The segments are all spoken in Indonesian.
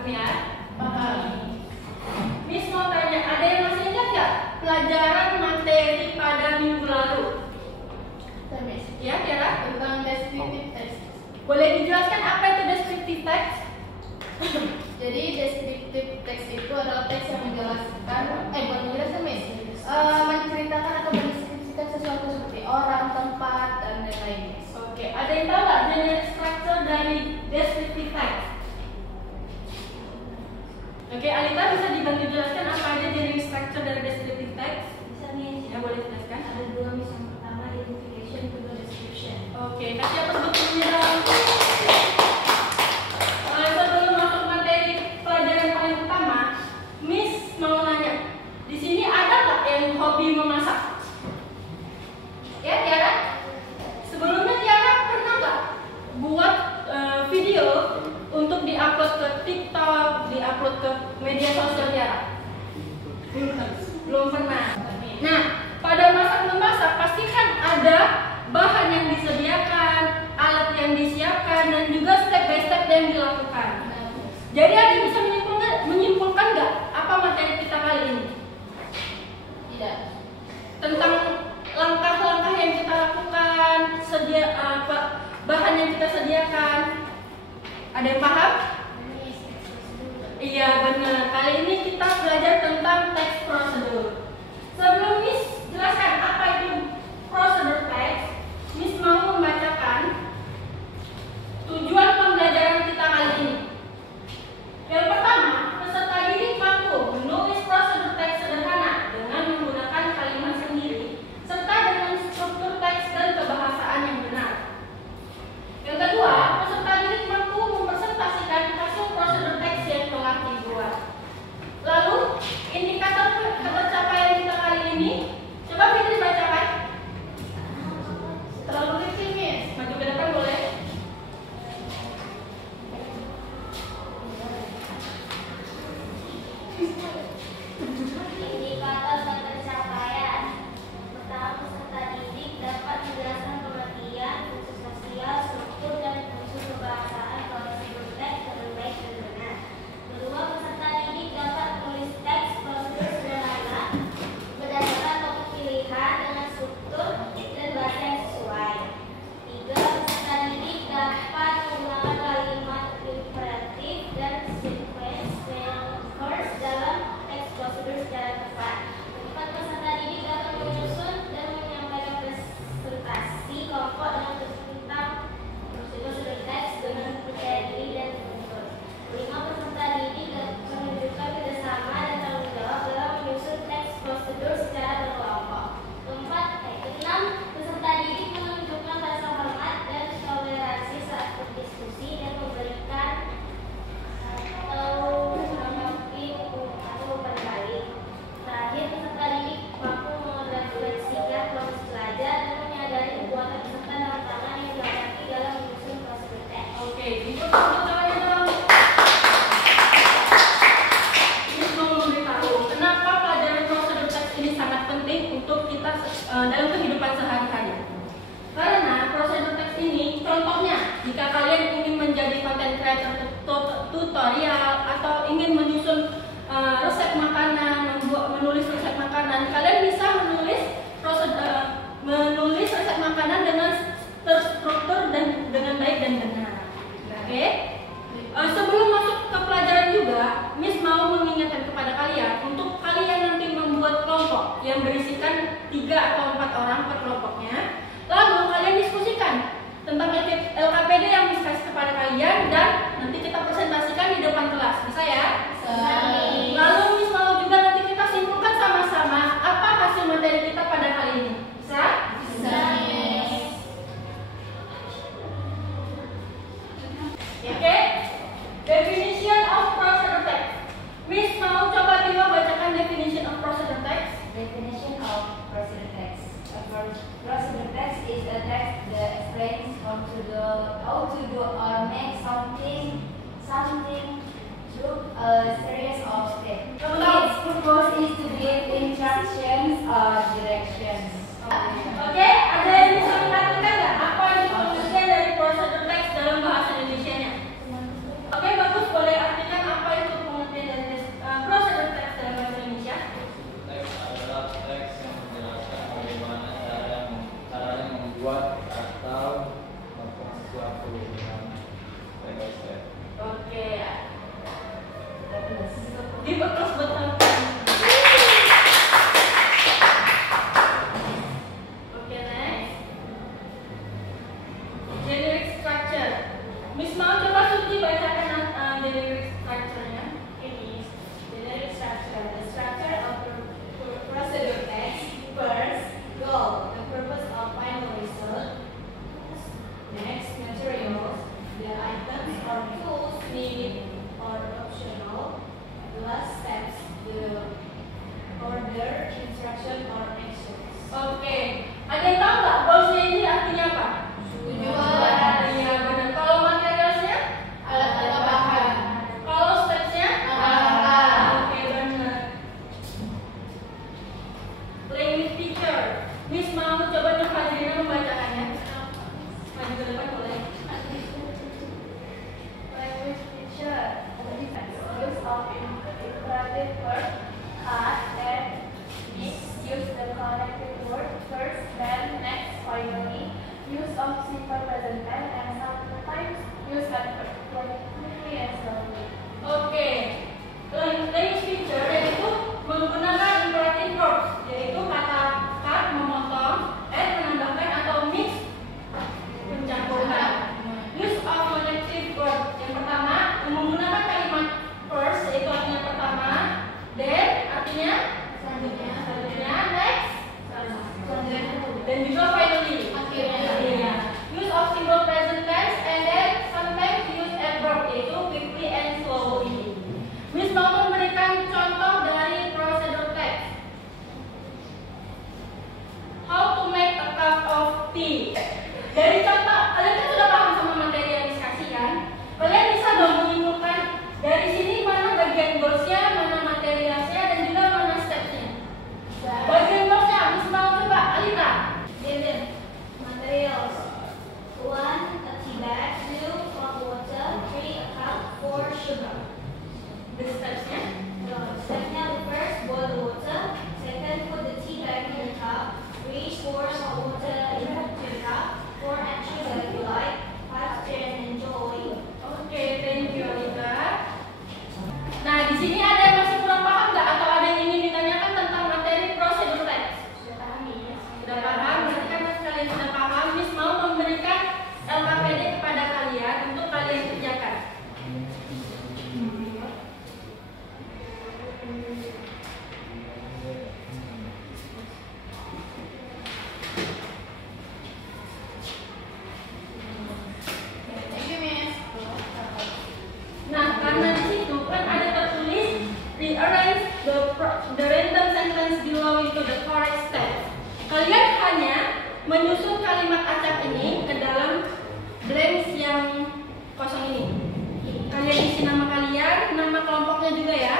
Paham ya? Paham. Miss mau tanya, ada yang masih ingat nggak pelajaran materi pada minggu lalu? Ya, Tiara? Tentang descriptive text. Boleh dijelaskan apa itu descriptive text? Jadi descriptive text itu adalah teks yang menjelaskan, bukan menjelaskan, menceritakan atau mendeskripsikan sesuatu seperti orang, tempat, dan lain-lain. Oke, ada yang tahu nggak generic structure dari descriptive text? Oke, Alita bisa dibantu jelaskan apa aja generic structure dari descriptive text? Bisa nih, Ya, boleh jelaskan. ada dua mis. Yang pertama identification, kedua description. Oke, kasih apa sebetulnya dong? Sebelum masuk materi pelajaran paling utama, Miss mau nanya, di sini ada nggak yang hobi memasak? Ya, Tiara? Sebelumnya Tiara pernah nggak buat video untuk diupload ke TikTok, diupload ke media sosial Tiara? Belum pernah. Nah, pada memasak pasti kan ada bahan yang disediakan, alat yang disiapkan, dan juga step by step yang dilakukan. Jadi ada yang bisa menyimpulkan nggak apa materi kita kali ini? Tidak. Tentang langkah-langkah yang kita lakukan, bahan yang kita sediakan. Ada yang paham? Iya benar. Kali ini kita belajar tentang text procedure. Sebelum Miss jelaskan apa itu procedure text, Miss mau membacakan tujuan pembelajaran kita kali ini. Yang pertama, peserta didik mampu menulis procedure text sederhana dengan menggunakan kalimat sendiri serta dengan struktur teks dan kebahasaan yang benar. Yang kedua, peserta didik mampu mempresentasikan hasil procedure text yang telah dibuat. Lalu, indikator pencapaian kita kali ini, coba Fitri bacakan. Terlalu kecil, Miss. Maju ke depan boleh. Indikator pencapaian. Pertama, peserta didik dapat menjelaskan pengertian, fungsi sosial, struktur, dan unsur kebahasaan prosedur teks dengan baik dan benar. Kedua, peserta didik dapat menulis teks prosedur sederhana berdasarkan topik pilihan dengan struktur dan bahasa yang sesuai. Tiga, peserta didik dapat menggunakan kalimat imperatif dan sequence verbs dalam teks prosedur secara tepat. Keempat, peserta didik dapat menyusun dan menyampaikan presentasi kelompok dengan tentang prosedur teks dengan percaya diri dan terukur. Kelima, peserta didik dapat menunjukkan kerjasama dan tanggung jawab dalam menyusun teks prosedur secara berkelompok. Keenam, peserta didik menunjukkan rasa hormat dan toleransi saat berdiskusi dan memberikan atau menanggapi atau berbalik. Terakhir, peserta didik mampu merefleksikan proses belajar dan menyadari perbuatan peserta dalam tangan yang dilewati dalam menyusun prosedur teks. Oke, tepuk tangannya dong. Miss mau memberitahu kenapa pelajaran prosedur teks ini sangat penting untuk kita dalam kehidupan sehari-hari. Karena prosedur teks ini, contohnya, jika kalian ingin menjadi content creator tutorial atau ingin menyusun resep makanan, menulis resep makanan, kalian bisa menulis resep makanan dengan terstruktur dan dengan baik dan benar. Oke? Sebelum masuk ke pelajaran juga, Miss mau mengingatkan kepada kalian untuk kalian nanti membuat kelompok yang berisikan 3 atau 4 orang per kelompoknya. Lalu kalian diskusikan tentang LKPD yang Miss kasih kepada kalian dan nanti kita presentasikan di depan kelas. Bisa ya? Lalu Miss mau juga nanti kita simpulkan sama-sama apa hasil materi kita pada kali ini. Bisa? Bisa, Miss. Oke? Definition of procedure text. Miss mau coba Tio bacakan definition of procedure text. Definition of procedure text. A procedure text is a text that explains how to do or make something through a series of steps. Its purpose is to give instructions or directions. Oke, ada yang bisa mengartikan nggak apa yang pengertian dari procedure text dalam bahasa Indonesianya? Oke, bagus. Boleh artikan apa prerequisite or optional. The last steps, the order, instruction, or actions. Oke, ada yang tahu nggak goalsnya ini artinya apa? Tujuan. Iya benar. Kalau materialsnya? Alat-alat tambahan. Kalau stepsnya? Alat-alat. Oke benar. Language teacher, Miss mau coba nih Fadrina membacakannya. Maju ke depan boleh. Language teacher. Use of imperative verb, cut, and mix. Use the connected word first, then next, finally. Use of simple present tense and sometimes use adverb like quickly and slowly. Oke, language teacher yaitu menggunakan imperative verbs, yaitu kata cut memotong, add menambahkan atau mix mencampurkan. Use of connective verb yang pertama menggunakan kalimat first yaitu artinya pertama, then artinya selanjutnya, next, dan juga finally. Akhirnya. Iya. Use of simple present tense and then sometimes use adverb yaitu quickly and slowly. Miss mau memberikan contoh dari procedure text. How to make a cup of tea. Dari contoh, kalian kan sudah paham sama materi yang dikasih kan? Kalian bisa dong menyimpulkan dari sini mana bagian goalsnya, mana materialsnya, dan juga mana stepsnya. Bagian goalsnya, Miss mau coba, Alita. Given materials: 1. A tea bag. 2. Hot water. 3. A cup. 4. Sugar. The stepsnya. Stepnya, first, boil the water. Second, put the tea bag in the cup. 3. Pour hot water into the cup. 4. Add sugar if you like. 5. Stir and enjoy. Oke, thank you Alita. Nah, di sini ada yang masih kurang paham nggak atau ada yang ingin ditanyakan tentang materi procedure text? Sudah paham? Berarti kan kalian sudah paham. Miss mau memberikan LKPD kepada kalian untuk kalian kerjakan. Thank you, Miss. Nah, karena di situ kan ada tertulis rearrange the random sentence below into the correct steps. Kalian hanya menyusun kalimat acak ini ke dalam blanks yang kosong ini. Kalian isi nama kalian, nama kelompoknya juga ya.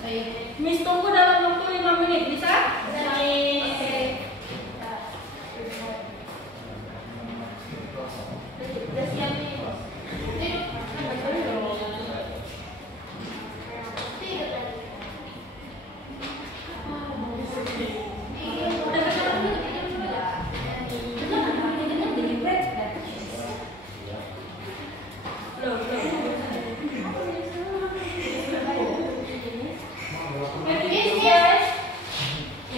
Baik. Miss tunggu dalam waktu 5 menit, bisa? Oke. Udah siap nih. Ya,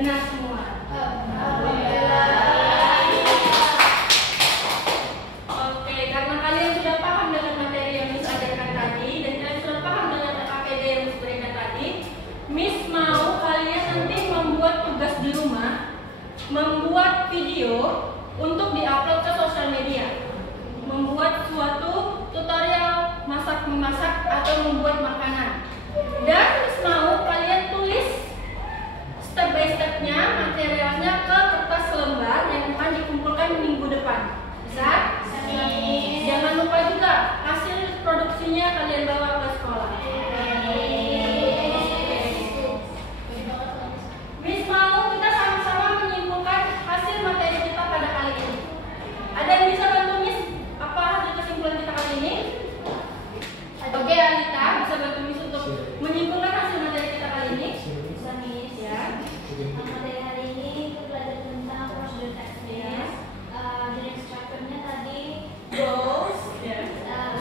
Benar semua. Oke, karena kalian sudah paham dengan materi yang Miss ajarkan tadi dan kalian sudah paham dengan APD yang Miss berikan tadi, Miss mau kalian nanti membuat tugas di rumah, membuat video untuk diupload ke sosial media, membuat suatu tutorial masak-memasak atau membuat makanan. Dan Miss mau kalian tulis step by stepnya, materialnya ke kertas selembar yang akan dikumpulkan minggu depan. Bisa? Jangan lupa juga hasil produksinya kalian bawa ke sekolah. Miss mau kita sama-sama menyimpulkan hasil materi kita pada kali ini. Ada yang bisa bantu Miss apa hasil kesimpulan kita kali ini? Oke, Alita bisa bantu Miss untuk menyimpulkan hasil materi kita kali ini. Bisa Miss. Ya. Materi hari ini kita belajar tentang prosedur text. Jenis structure-nya tadi goals, Ya.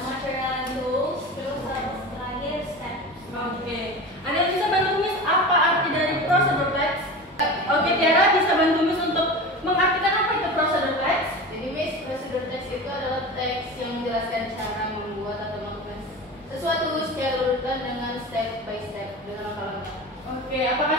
material goals, terus terakhir steps. Oke. Ada yang bisa bantu Miss apa arti dari prosedur text? Oke, Tiara bisa bantu Miss untuk mengartikan apa itu prosedur text? Jadi Miss, prosedur teks itu adalah teks yang menjelaskan cara membuat atau melakukan sesuatu secara urutan dengan step by step dengan langkah-langkah. Oke, apakah